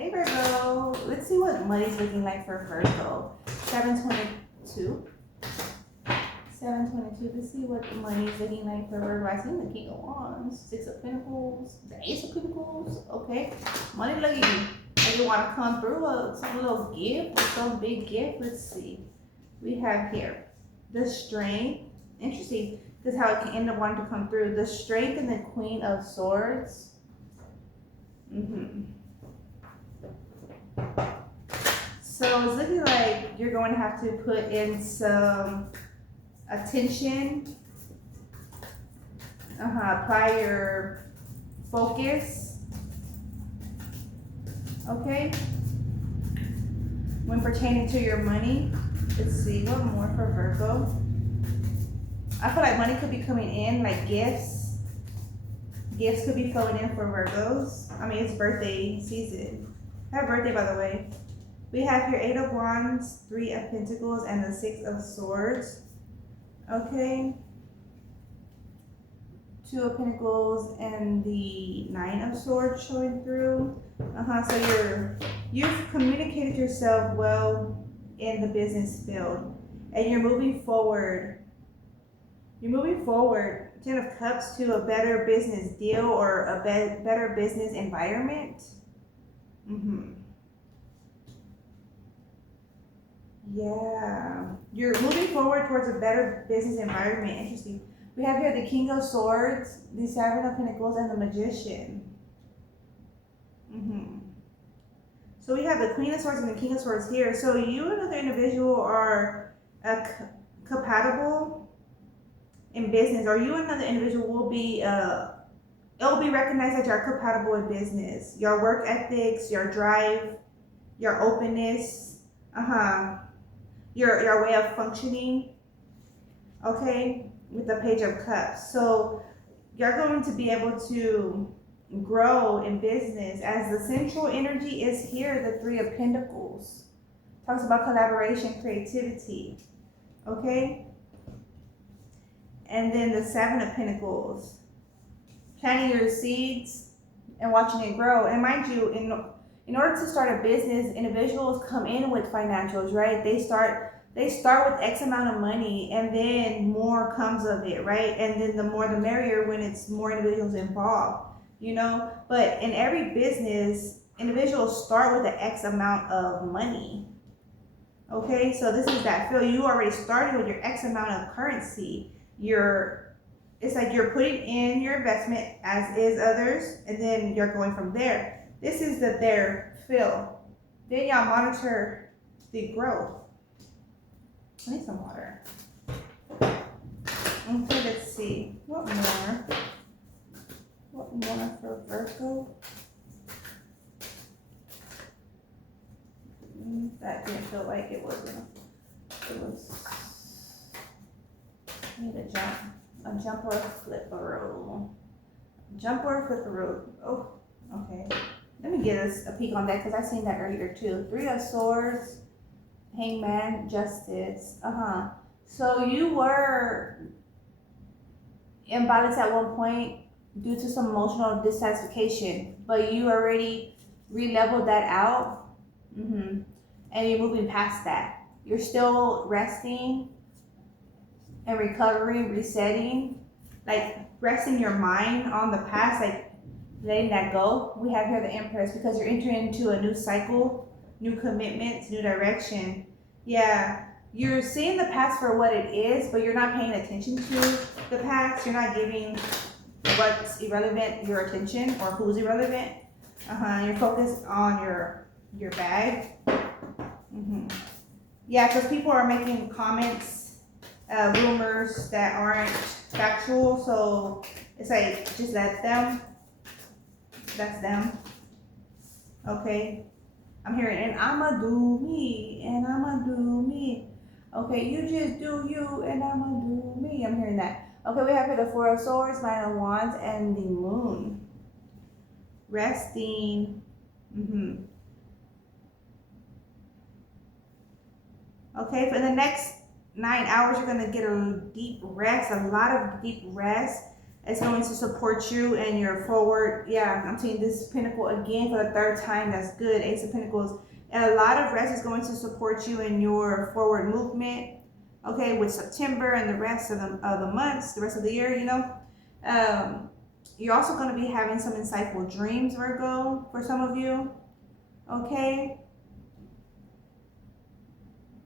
Hey Virgo, let's see what money's looking like for Virgo. 722. 722. Let's see what the money's looking like for Virgo. I see the King of Wands, Six of Pentacles, the Ace of Pentacles. Okay, money looking like you want to come through some little gift or some big gift. Let's see. We have here the Strength. Interesting. This is how it can end up wanting to come through. The Strength and the Queen of Swords. So it's looking like you're going to have to put in some attention. Apply your focus. Okay. When pertaining to your money. Let's see, what more for Virgo? I feel like money could be coming in, like gifts. Gifts could be flowing in for Virgos. I mean, it's birthday season. Happy birthday, by the way. We have here 8 of Wands, 3 of Pentacles, and the 6 of Swords. Okay. 2 of Pentacles and the 9 of Swords showing through. So you've communicated yourself well in the business field, and you're moving forward. You're moving forward. 10 of Cups to a better business deal or a better business environment. Yeah, you're moving forward towards a better business environment. Interesting. We have here the King of Swords, the 7 of Pentacles, and the Magician. So we have the Queen of Swords and the King of Swords here. So you and another individual are compatible in business, or you and another individual will be it will be recognized that you're compatible in business. Your work ethics, your drive, your openness, your way of functioning. Okay, with the Page of Cups. So you're going to be able to grow in business as the central energy is here, the 3 of Pentacles. Talks about collaboration, creativity. Okay? And then the 7 of Pentacles. Planting your seeds and watching it grow. And mind you, in order to start a business, individuals come in with financials, right? They start with X amount of money, and then more comes of it, right? And then the more the merrier when it's more individuals involved, you know? But in every business, individuals start with an X amount of money. Okay, so this is that feel. You already started with your X amount of currency. It's like you're putting in your investment as is others, and then you're going from there. This is the their feel. Then y'all monitor the growth. I need some water. Okay, let's see. What more? What more for Virgo? That didn't feel like it was gonna. It was. I need a jump or a flip a roll. Jump or flip a roll. Oh, okay. Let me get us a peek on that because I seen that earlier too. 3 of Swords, Hangman, Justice. So you were imbalanced at one point due to some emotional dissatisfaction, but you already re-leveled that out. And you're moving past that. You're still resting and recovering, resetting, like resting your mind on the past, like letting that go. We have here the Empress because you're entering into a new cycle, new commitments, new direction. Yeah, you're seeing the past for what it is, but you're not paying attention to the past. You're not giving what's irrelevant your attention or who's irrelevant. You're focused on your bag. Yeah, because people are making comments, rumors that aren't factual, so it's like, just let them. That's them. Okay. I'm hearing, and I'ma do me, and I'ma do me. Okay, you just do you, and I'ma do me. I'm hearing that. Okay, we have here the 4 of Swords, 9 of Wands, and the Moon. Resting. Okay, for the next 9 hours, you're going to get a deep rest, a lot of deep rest, It's going to support you and your forward. Yeah, I'm seeing this Pentacle again for the third time. That's good. Ace of Pentacles. And a lot of rest is going to support you in your forward movement. Okay, with September and the rest of the months, the rest of the year, you know. You're also going to be having some insightful dreams, Virgo, for some of you. Okay.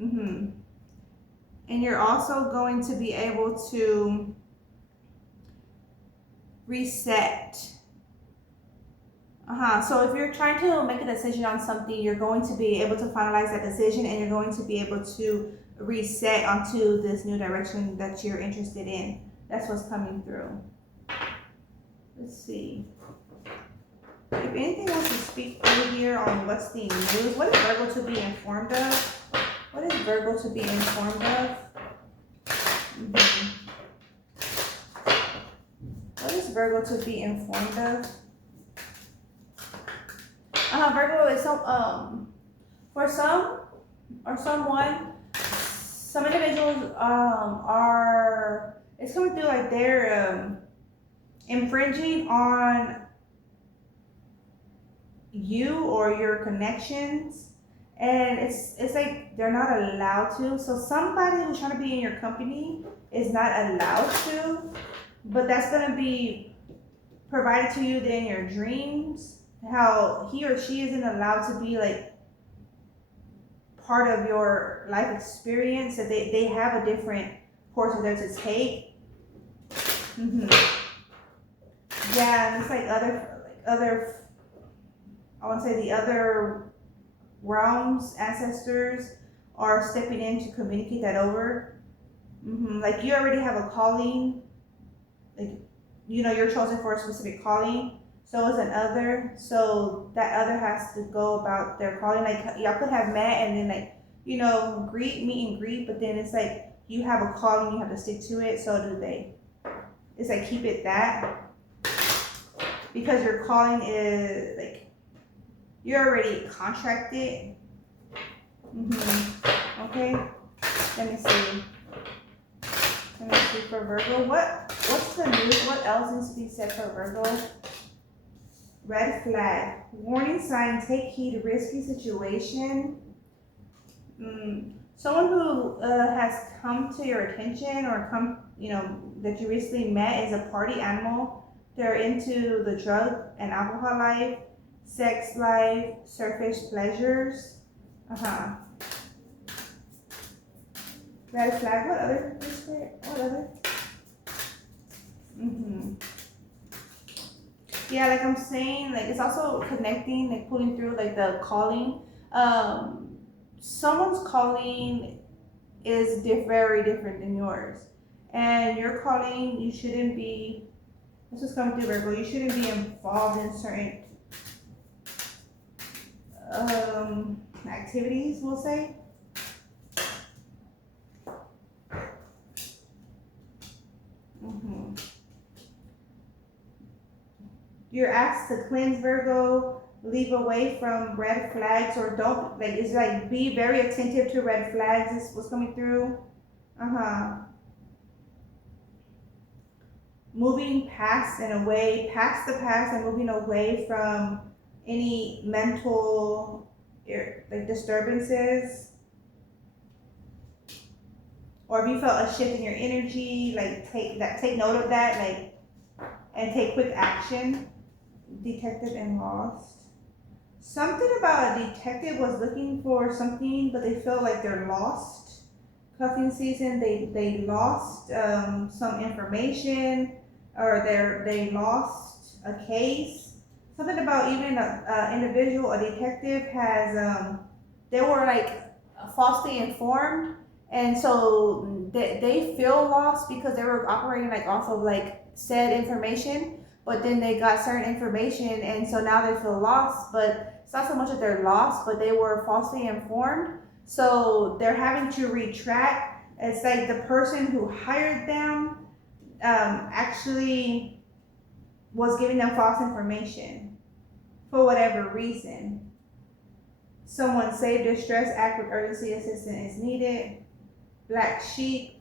And you're also going to be able to reset. So if you're trying to make a decision on something, you're going to be able to finalize that decision, and you're going to be able to reset onto this new direction that you're interested in. That's what's coming through. Let's see. If anything wants to speak over here on what's the news, what is Virgo to be informed of? What is Virgo to be informed of? What is Virgo to be informed of? Virgo is for some or someone, some individuals are, it's coming through like they're infringing on you or your connections, and it's like they're not allowed to. So somebody who's trying to be in your company is not allowed to, but that's going to be provided to you in your dreams, how he or she isn't allowed to be like part of your life experience, that they have a different course of them to take. Yeah, and it's like other I want to say the other realms, ancestors are stepping in to communicate that over. Like you already have a calling, like, you know, you're chosen for a specific calling. So is another. So that other has to go about their calling. Like y'all could have met and then like, you know, meet and greet, but then it's like you have a calling, you have to stick to it. So do they. It's like keep it that, because your calling is like you're already contracted. Okay. Let me see. For Virgo. What's the news? What else needs to be said for Virgo? Red flag. Warning sign, take heed, risky situation. Someone who has come to your attention or come, you know, that you recently met is a party animal. They're into the drug and alcohol life, sex life, surface pleasures. Red flag. What other? What other? Yeah, like I'm saying, like it's also connecting, like pulling through, like the calling. Someone's calling is very different than yours, and your calling, you shouldn't be. This is coming through, Virgo. You shouldn't be involved in certain activities, we'll say. You're asked to cleanse, Virgo, leave away from red flags, or don't, like, it's like be very attentive to red flags. This is what's coming through. Moving past and away, past the past, and moving away from any mental like disturbances, or if you felt a shift in your energy, like take note of that, like, and take quick action. Detective and lost. Something about a detective was looking for something, but they feel like they're lost. Cuffing season, they lost some information, or they lost a case. Something about even an individual, a detective has they were like falsely informed, and so they feel lost because they were operating like off of like said information. But then they got certain information, and so now they feel lost. But it's not so much that they're lost, but they were falsely informed. So they're having to retract. It's like the person who hired them actually was giving them false information for whatever reason. Someone saved distress, act with urgency, assistance is needed. Black sheep,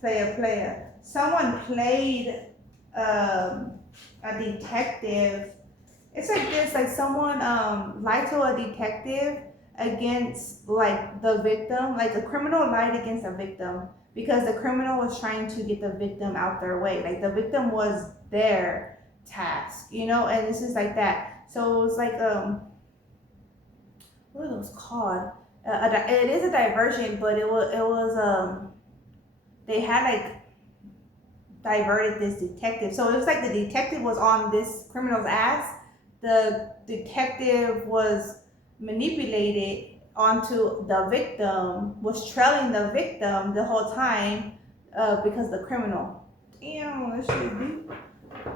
player. someone played a detective. It's like this, like someone lied to a detective against like the victim, like the criminal lied against a victim because the criminal was trying to get the victim out their way. Like the victim was their task, you know, and this is like that. So it was like what are those called? It is a diversion, but it was they had like diverted this detective. So it was like the detective was on this criminal's ass. The detective was manipulated onto the victim, was trailing the victim the whole time because the criminal. Damn, that should be.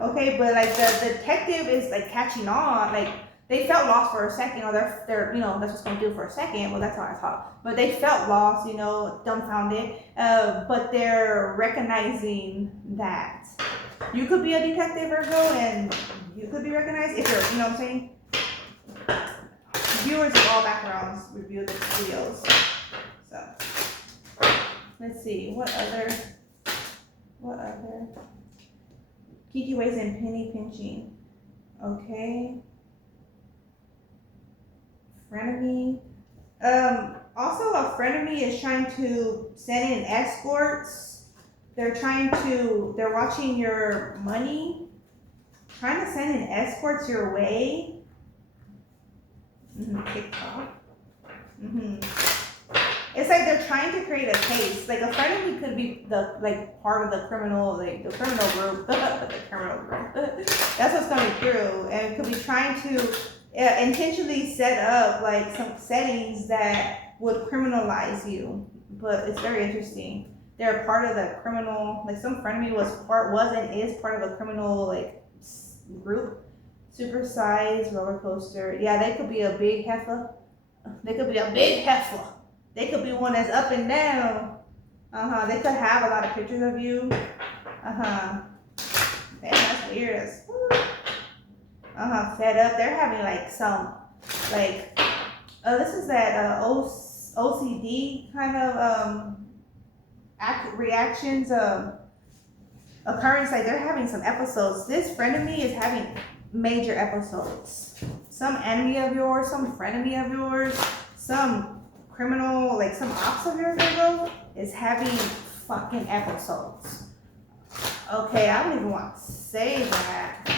Okay, but like the detective is like catching on, like they felt lost for a second, or they're you know that's what's gonna do for a second. Well, that's how I thought. But they felt lost, you know, dumbfounded. But they're recognizing that you could be a detective, Virgo, and you could be recognized if you're, you know what I'm saying. Viewers of all backgrounds review the videos. So let's see what other. Kiki ways and penny pinching. Okay. Frenemy. Also a frenemy is trying to send in escorts. They're watching your money, trying to send in escorts your way. TikTok. It's like they're trying to create a case. Like a frenemy could be the like part of the criminal, like the criminal group, the criminal group. That's what's coming through, and it could be trying to intentionally set up like some settings that would criminalize you. But it's very interesting. They're part of the criminal. Like some frenemy was and is part of a criminal like group. Supersized roller coaster. Yeah, they could be a big heifer. They could be a big heifer. They could be one that's up and down. They could have a lot of pictures of you. Damn, that's weird. Fed up. They're having like some, like, this is that OCD kind of reactions, occurrence. Like they're having some episodes. This frenemy is having major episodes. Some enemy of yours, some frenemy of yours, some criminal, like some ops of yours, Virgo, is having fucking episodes. Okay, I don't even want to say that.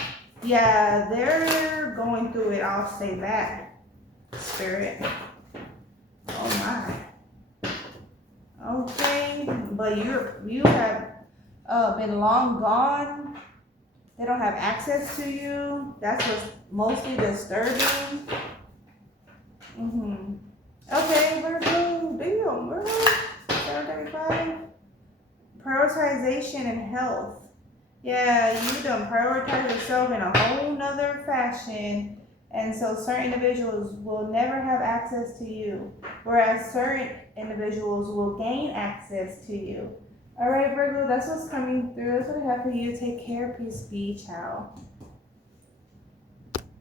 Yeah, they're going through it. I'll say that. Spirit. Oh my. Okay, but you have been long gone. They don't have access to you. That's what's mostly disturbing. Okay, Virgo, damn, Virgo. 35. Prioritization and health. Yeah, you done prioritize yourself in a whole nother fashion. And so certain individuals will never have access to you, whereas certain individuals will gain access to you. All right, Virgo, that's what's coming through. That's what I have for you. Take care. Peace be. Ciao.